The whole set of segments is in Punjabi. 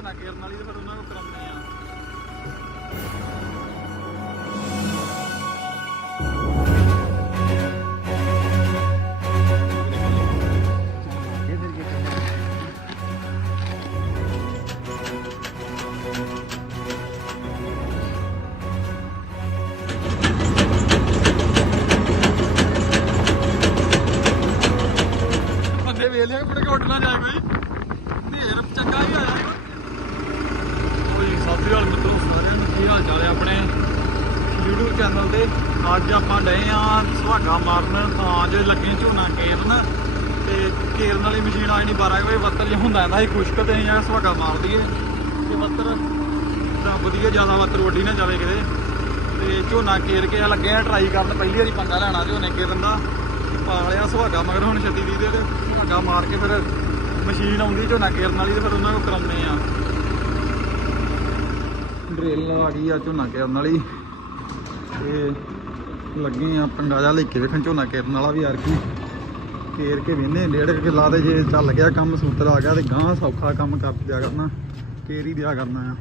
ਝੋਨਾ ਕੇਰਨ ਵਾਲੀ ਤੇ ਫਿਰ ਉਹਨਾਂ ਨੂੰ ਕਰਾਉਂਦੇ ਆ। ਹਾਲ ਚਾਲ ਹੈ ਆਪਣੇ YouTube ਚੈਨਲ ਤੇ। ਅੱਜ ਆਪਾਂ ਡਏ ਆ ਸੁਹਾਗਾ ਮਾਰਨ, ਤਾਂ ਜੇ ਲੱਗੇ ਝੋਨਾ ਕੇਰਨ। ਤੇ ਕੇਰਨ ਵਾਲੀ ਮਸ਼ੀਨ ਆਈ ਨਹੀਂ 12 ਵਜੇ ਵੱਤਰ ਜੇ ਹੁੰਦਾ ਜਾਂਦਾ ਸੀ, ਖੁਸ਼ਕ ਤੇ ਅਸੀਂ ਆ ਸੁਹਾਗਾ ਮਾਰ ਦਈਏ। ਤੇ ਵੱਤਰ ਰੱਬ ਦੀ ਜ਼ਿਆਦਾ ਵੱਤਰ ਵੱਡੀ ਨਾ ਜਾਵੇ ਕਿਤੇ। ਤੇ ਝੋਨਾ ਕੇਰ ਕੇ ਆ ਲੱਗੇ ਆ ਟਰਾਈ ਕਰਨ, ਪਹਿਲੀ ਵਾਰੀ ਪੰਗਾ ਲੈਣਾ ਝੋਨੇ ਕੇਰਨ ਦਾ। ਪਾ ਲਿਆ ਸੁਹਾਗਾ, ਮਗਰ ਹੁਣ ਛੱਤੀ ਦੀ ਦੇ ਸੁਹਾਗਾ ਮਾਰ ਕੇ ਫਿਰ ਮਸ਼ੀਨ ਆਉਂਦੀ ਝੋਨਾ ਕੇਰਨ ਵਾਲੀ ਤੇ ਫਿਰ ਉਹਨਾਂ ਨੂੰ ਕਰਾਉਂਦੇ ਆ। ਡਰਿੱਲ ਆ ਗਈ ਆ ਝੋਨਾ ਕੇਰਨ ਵਾਲੀ। ਤੇ ਲੱਗੇ ਆ ਪੰਗਾ ਲੈ ਕੇ ਵੇਖਣ ਝੋਨਾ ਕੇਰਨ ਵਾਲਾ ਵੀ ਯਾਰ ਕੀ। ਕੇਰ ਕੇ ਵੇਨੇ, ਡੇਢ ਕਿੱਲਾ ਤੇ ਜੇ ਚੱਲ ਗਿਆ ਕੰਮ, ਸੂਤਰ ਆ ਗਿਆ ਤੇ ਗਾਂ ਸੌਖਾ ਕੰਮ ਕਰ ਦਿਆ ਕਰਨਾ, ਕੇਰ ਹੀ ਦਿਆ ਕਰਨਾ ਆ।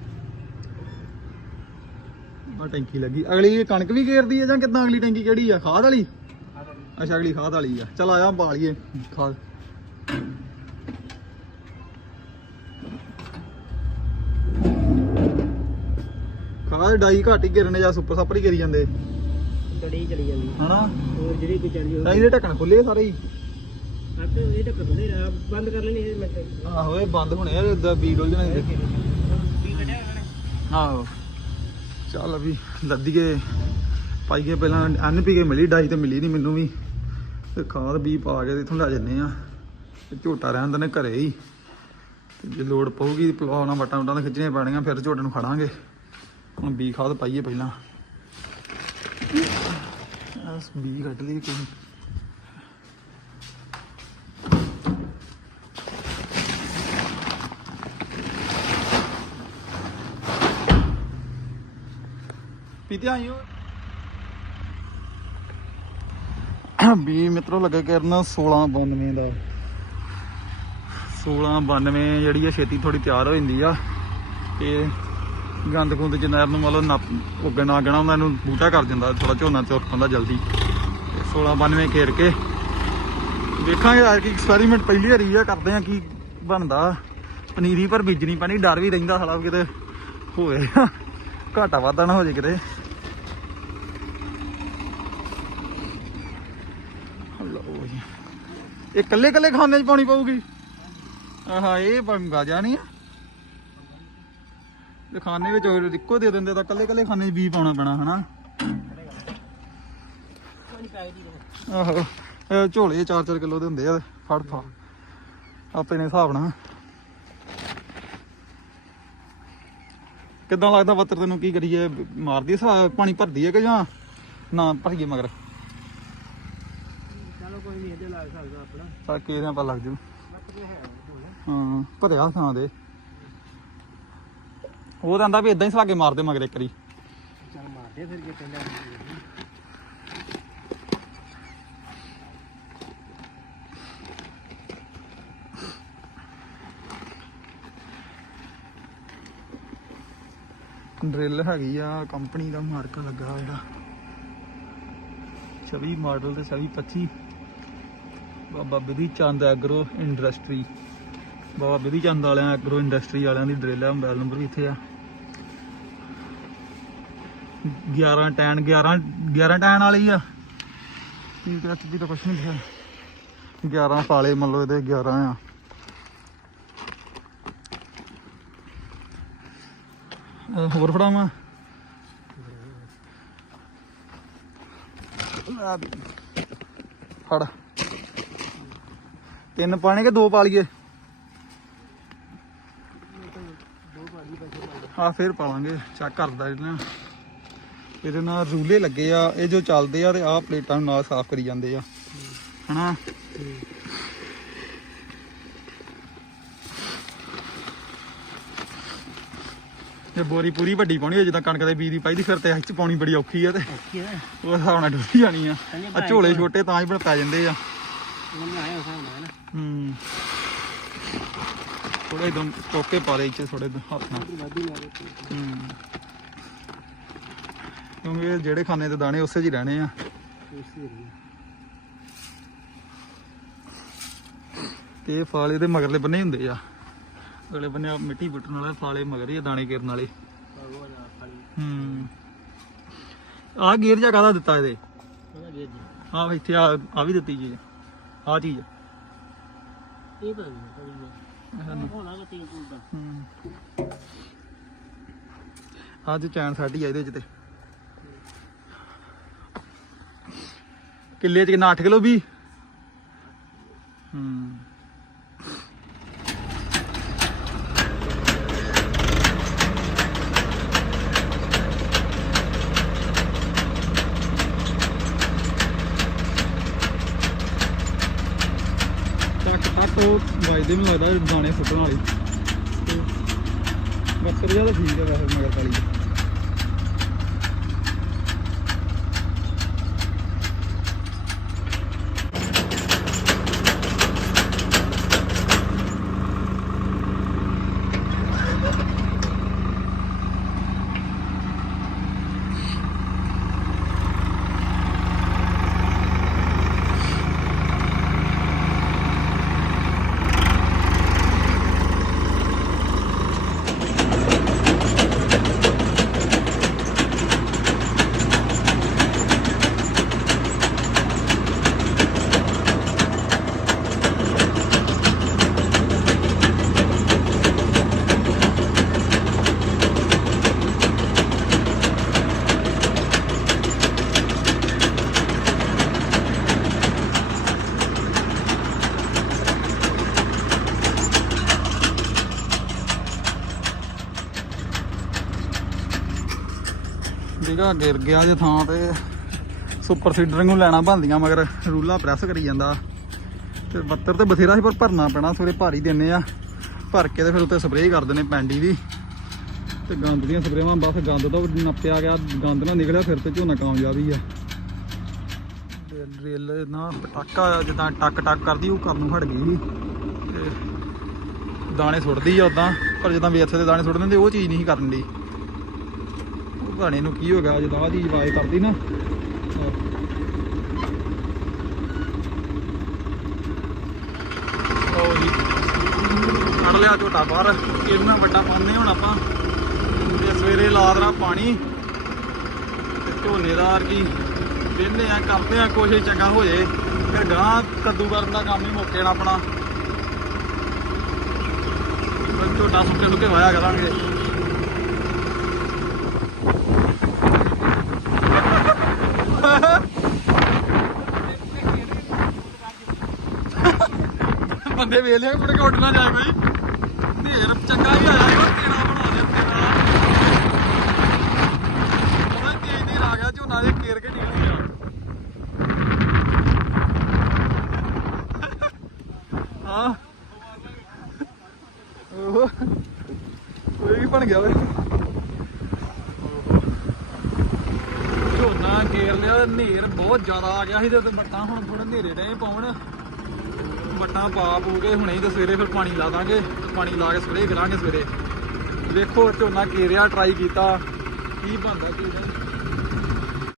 ਆ ਟੈਂਕੀ ਲੱਗੀ। ਅਗਲੀ ਕਣਕ ਵੀ ਘੇਰਦੀ ਹੈ ਜਾਂ ਕਿਦਾਂ? ਅਗਲੀ ਟੈਂਕੀ ਕਿਹੜੀ ਆ? ਖਾਦ ਵਾਲੀ? ਅੱਛਾ, ਅਗਲੀ ਖਾਦ ਵਾਲੀ ਆ। ਚਲ ਆਇਆ ਬਾਲੀਏ। ਖਾਦ ਖਾਦ ਡਾਈ ਘੱਟ ਹੀ ਗਿਰਨੇ ਜਾਂ ਸੁੱਪਰ ਸਾਪਰ ਹੀ ਕਰੀ ਜਾਂਦੇ। ਡੜੀ ਚਲੀ ਜਾਂਦੀ। ਹਨਾ? ਹੋਰ ਜਿਹੜੀ ਕੋਈ ਚੱਲੀ ਹੋ ਡਾਈ ਦੇ ਢੱਕਣ ਖੁੱਲੇ ਸਾਰੇ ਹੀ। ਆਪੇ ਇਹ ਤਾਂ ਕਦੋਂ ਨਹੀਂ ਬੰਦ ਕਰ ਲੈਣੀ ਇਹ ਮਿੰਟ ਆਹੋ ਇਹ ਬੰਦ ਹੋਣੇ ਆ ਇਦਾਂ ਬੀ ਡੋਲ ਜਣੇ ਕੀ ਕੱਢਿਆ ਉਹਨਾਂ ਨੇ? ਆਹੋ। ਚੱਲ ਵੀ ਲੱਦੀਏ ਪਾਈਏ ਪਹਿਲਾਂ ਐਨ ਪੀ ਕੇ ਮਿਲੀ ਡਾਈ ਤੇ ਮਿਲੀ ਨਹੀਂ ਮੈਨੂੰ ਵੀ। ਤੇ ਖਾਦ ਵੀ ਪਾ ਕੇ ਤੇ ਇਥੋਂ ਲੈ ਜੰਨੇ ਆ। ਤੇ ਝੋਟਾ ਰਹਿਣ ਦਨੇ ਘਰੇ ਹੀ। ਤੇ ਜੇ ਲੋੜ ਪਊਗੀ ਪਲਾਉਣਾ ਵਟਾਂ ਵਟਾਂ ਤਾਂ ਖਿੱਚਣੀਆਂ ਪੈਣੀਆਂ ਫਿਰ ਝੋਟੇ ਨੂੰ ਖੜਾਂਗੇ। ਹੁਣ ਬੀ ਖਾਦ ਪਾਈਏ ਪਹਿਲਾਂ। ਐਸ ਬੀ ਕੱਢ ਲਈ ਕੋਈ। ਪੀਤੇ ਆਇਓ ਵੀ ਮਿੱਤਰੋ, ਲੱਗੇ ਕਰਨ 1692 ਦਾ। 1692 ਜਿਹੜੀ ਆ, ਛੇਤੀ ਥੋੜੀ ਤਿਆਰ ਹੋ ਜਾਂਦੀ ਆ। ਤੇ ਗੰਦ ਗੁੰਦ ਚ ਨਹਿਰ ਨੂੰ ਮਤਲਬ ਨੱਪ ਨਾ ਆਗਣਾ ਉਹਨਾਂ ਨੂੰ ਬੂਟਾ ਕਰ ਦਿੰਦਾ ਥੋੜਾ ਝੋਨਾ ਚੁੱਕ ਪੈਂਦਾ ਜਲਦੀ। ਤੇ 1692 ਘੇਰ ਕੇ। ਦੇਖਾਂਗੇ ਯਾਰ ਕੀ ਐਕਸਪੈਰੀਮੈਂਟ ਪਹਿਲੀ ਵਾਰੀ ਆ, ਕਰਦੇ ਆ ਕੀ ਬਣਦਾ। ਪਨੀਰੀ ਪਰ ਬੀਜਣੀ ਪੈਣੀ, ਡਰ ਵੀ ਰਹਿੰਦਾ ਸਾਲਾ ਕਿਤੇ ਹੋਵੇ। ਘਾਟਾ ਵਾਧਾ ਨਾ ਹੋ ਜੇ ਕਿਤੇ। ਲਓ ਜੀ। ਇਹ ਕੱਲੇ ਕੱਲੇ ਖਾਣੇ ਚ ਪਾਉਣੀ ਪਊਗੀ? ਆਹਾ, ਇਹ ਪੰਗਾ ਜਾ ਨਹੀਂ ਆ। ਤੇ ਖਾਣੇ ਵਿੱਚ ਹੋਰ ਇੱਕੋ ਦੇ ਦਿੰਦੇ ਤਾਂ ਕੱਲੇ ਕੱਲੇ ਖਾਣੇ ਚ ਵੀ ਪਾਉਣਾ ਪੈਣਾ ਹਨਾ? ਆਹੋ ਇਹ ਝੋਲੇ 4-4 ਕਿਲੋ ਦੇ ਹੁੰਦੇ ਆ ਫੜ ਫਾ ਆਪੇ ਨੇ ਹਿਸਾਬ ਨਾਲ। ਕਿੱਦਾਂ ਲੱਗਦਾ ਬੱਤਰ ਤੈਨੂੰ ਕੀ ਕਰੀਏ? ਮਾਰਦੀ ਪਾਣੀ ਭਰਦੀ ਹੈ ਕਿ ਜਾਂ ਨਾ ਭਰੀਏ ਮਗਰ? ਚਲੋ ਕੋਈ ਨਹੀਂ ਇਹਦੇ ਲੱਗ ਸਕਦਾ ਆਪਣਾ। ਤਾਂ ਕਿਹਦੇ ਪਾ ਲੱਗ ਜੂ। ਹਾਂ ਭਰਿਆ ਥਾਂ ਦੇ ਉਹ ਤਾਂ ਆਂਦਾ ਵੀ ਇਦਾਂ ਹੀ ਸਵਾਗੇ ਮਾਰਦੇ ਮਗਰ ਇੱਕ ਵਾਰੀ। ਚੱਲ ਮਾਰਦੇ ਫਿਰ ਕੀ ਕਹਿੰਦਾ ਡਰਿਲ ਹੈਗੀ ਆ ਕੰਪਨੀ ਦਾ ਮਾਰਕਾ ਲੱਗਾ ਜਿਹੜਾ। 26 ਮਾਡਲ ਤੇ 26 25 ਬਾਬਾ ਬਿਧੀ ਚੰਦ ਐਗਰੋ ਇੰਡਸਟਰੀ। ਬਾਬਾ ਬਿਧੀ ਚੰਦ ਵਾਲਿਆਂ ਐਗਰੋ ਇੰਡਸਟਰੀ ਵਾਲਿਆਂ ਦੀ ਡਰਿਲ ਆ ਮੋਬਾਈਲ ਨੰਬਰ ਵੀ ਇੱਥੇ ਆ। 11 ਟੈਨ 11 11 ਟੈਨ ਵਾਲੀ ਆ ਠੀਕ ਹੈ ਵੀ ਤਾਂ ਕੁਛ ਨਹੀਂ ਲਿਖਿਆ 11 ਸਾਲੇ ਮੰਨ ਲਓ ਇਹਦੇ 11 ਆ ਅਹ ਹੋਰ ਫੜਾਵਾਂ ਲੈ ਵੀ। ਫੜ ਤਿੰਨ ਪਾਣੇ ਕਿ ਦੋ ਪਾ ਲਈਏ ਹਾਂ ਫੇਰ ਪਾ ਲਾਂਗੇ ਚੈੱਕ ਕਰਦਾ ਇਹਨਾਂ ਇਹਦੇ ਨਾਲ ਰੂਲੇ ਲੱਗੇ ਆ ਇਹ ਜੋ ਚੱਲਦੇ ਆ ਤੇ ਆਹ ਪਲੇਟਾਂ ਨੂੰ ਨਾਲ ਸਾਫ਼ ਕਰੀ ਜਾਂਦੇ ਆ। ਹਨਾ? ਇਹ ਬੋਰੀ ਪੂਰੀ ਵੱਡੀ ਪਾਉਣੀ ਹੋ ਜਿੱਦਾਂ ਕਣਕ ਦੇ ਬੀਜ ਦੀ ਪਾਈ ਦੀ ਫਿਰ ਤੇ ਇਹ ਚ ਪਾਉਣੀ ਬੜੀ ਔਖੀ ਆ ਤੇ ਉਹ ਹਿਸਾਬ ਨਾਲ ਡੁੱਲੀ ਜਾਣੀ ਆ। ਆ ਝੋਲੇ ਛੋਟੇ ਤਾਂ ਹੀ ਬਣ ਪੈ ਜਾਂਦੇ ਆ। ਹੈ। ਥੋੜੇ ਇਦਾਂ ਟੋਕੇ ਪਾ ਦੇ ਇੱਥੇ ਥੋੜੇ ਹੱਥ ਨਾਲ। ਹੂੰ। ਕਿਉਂਕਿ ਜਿਹੜੇ ਖਾਨੇ ਤੇ ਦਾਣੇ ਉਸੇ 'ਚ ਹੀ ਰਹਿਣੇ ਆ। ਤੇ ਫਾਲ ਇਹਦੇ ਮਗਰਲੇ ਬੰਨੇ ਹੀ ਹੁੰਦੇ ਆ। ਅਗਲੇ ਬੰਨੇ ਆ ਮਿੱਟੀ ਪੁੱਟਣ ਵਾਲੇ ਫਾਲੇ ਮਗਰ ਹੀ ਆ ਦਾਣੇ ਕਿਰਨ ਵਾਲੇ। ਹੂੰ। ਆ ਗੇਰ ਜਾ ਕਾਹਦਾ ਦਿੱਤਾ ਇਹਦੇ? ਗੇਜ ਆ ਇੱਥੇ ਆ ਆ ਵੀ ਦਿੱਤੀ ਜੀ। ਆ ਚੀਜ਼ ਇਹ ਹੋਣਾ ਕਿ ਤੀਨ ਤੂੰ ਦਾ ਹੂੰ। ਅੱਜ ਚੈਨ ਸਾਡੀ ਆ ਇਹਦੇ ਚ ਤੇ। ਕਿੱਲੇ ਚ ਕਿੰਨਾ 8 ਕਿਲੋ ਵੀ? ਹੂੰ। ਟੱਕ ਟੱਕ ਉਹ ਵੱਜਦੇ ਮੈਨੂੰ ਲੱਗਦਾ, ਦਾਣੇ ਸੁੱਟਣ ਵਾਲੀ। ਬੱਤਰ ਜ਼ਿਆਦਾ ਠੀਕ ਹੈ ਵੈਸੇ ਮਗਰ ਕਾਲੀ ਜਗਾ ਗਿਰ ਗਿਆ ਜੇ ਥਾਂ ਤੇ। ਸੁਪਰ ਸੀਡਰ ਨੂੰ ਲੈਣਾ ਬੰਦੀਆਂ ਮਗਰ ਰੂਲਾ ਪ੍ਰੈਸ ਕਰੀ ਜਾਂਦਾ। ਤੇ ਬੱਤਰ ਤੇ ਬਥੇਰਾ ਸੀ, ਪਰ ਭਰਨਾ ਪੈਣਾ, ਸਵੇਰੇ ਭਾਰੀ ਦਿੰਨੇ ਆ। ਭਰ ਕੇ ਤੇ ਫਿਰ ਉੱਤੇ ਸਪਰੇਅ ਕਰ ਦਿੰਨੇ ਪੈਂਡੀ ਦੀ। ਤੇ ਗੰਦ ਦੀਆਂ ਸਪਰੇਵਾਂ, ਬਸ ਗੰਦ ਤੋਂ ਨੱਪਿਆ ਗਿਆ, ਗੰਦ ਨਾ ਨਿਕਲਿਆ, ਫਿਰ ਤੇ ਝੋਨਾ ਕਾਮਯਾਬ ਹੀ ਆ। ਰੇਲ- ਰੇਲ ਨਾ ਪਟਾਕਾ ਜਿੱਦਾਂ ਟੱਕ ਟੱਕ ਕਰਦੀ, ਉਹ ਕਰਨ ਨੂੰ ਹਟ ਗਈ ਸੀ। ਤੇ ਦਾਣੇ ਸੁੱਟਦੀ ਆ ਉਦਾਂ ਪਰ ਜਿੱਦਾਂ ਵੇਥੇ ਦੇ ਦਾਣੇ ਸੁੱਟ ਦਿੰਦੇ ਉਹ ਚੀਜ਼ ਨਹੀਂ ਸੀ ਕਰਨ ਦੀ। ਉਹ ਗਾਣੇ ਨੂੰ ਕੀ ਹੋ ਗਿਆ? ਜਦੋਂ ਆਹ ਆਵਾਜ਼ ਕਰਦੀ ਨਾ। ਲਓ ਜੀ, ਕੱਢ ਲਿਆ ਝੋਟਾ ਬਾਹਰ। ਕਿੰਨਾ ਵੱਡਾ ਪਾਉਂਦੇ ਹੁਣ ਆਪਾਂ। ਤੇ ਸਵੇਰੇ ਲਾ ਪਾਣੀ। ਤੇ ਝੋਨੇਦਾਰ ਕੀ। ਦਿੰਦੇ ਆ ਕਰਦੇ ਆ ਕੋਸ਼ਿਸ਼ ਚੰਗਾ ਹੋ ਜੇ। ਫਿਰ ਗਾਂ ਕੱਦੂ ਕਰਨ ਦਾ ਕੰਮ ਹੀ ਮੌਕੇ ਨਾਲ ਆਪਣਾ। ਝੋਟਾ ਸੁੱਕੇ ਸੁੱਕੇ ਵਾਇਆ ਕਰਾਂਗੇ। ਬੰਦੇ ਵੇਖ ਲਿਆ ਮੁੜ ਕੇ ਉੱਡ ਨਾ ਜਾਏ ਕੋਈ ਢੇਰ ਚੰਗਾ ਹੀ ਆਇਆ ਯਾਰ ਤੇਰਾ ਬਣਾ ਦੇ ਤੇਰਾ। ਉਹਦਾ ਤੇਜ਼ ਨਹੀਂ ਆ ਗਿਆ, ਝੋਨਾ ਦੇ ਕੇਰ ਕੇ ਨਿਕਲ ਗਿਆ। ਹਾਂ। ਉਹ ਕੋਈ ਬਣ ਗਿਆ ਵੇ ਝੋਨਾ ਕੇਰ ਲਿਆ ਹਨੇਰ ਬਹੁਤ ਜ਼ਿਆਦਾ ਆ ਗਿਆ ਸੀ ਤੇ ਉੱਤੇ ਮੱਟਾਂ ਹੁਣ ਥੋੜੇ ਹਨੇਰੇ ਰਹੇ ਪਾਉਣ। ਵੱਟਾਂ ਪਾ ਪੂ ਕੇ ਹੁਣੇ ਹੀ ਤੇ ਸਵੇਰੇ ਫਿਰ ਪਾਣੀ ਲਾ ਦਾਂਗੇ। ਪਾਣੀ ਲਾ ਕੇ ਸਪਰੇਅ ਕਰਾਂਗੇ ਸਵੇਰੇ। ਵੇਖੋ ਝੋਨਾ ਘੇਰਿਆ ਟਰਾਈ ਕੀਤਾ। ਕੀ ਬਣਦਾ ਕੀ ਨਹੀਂ?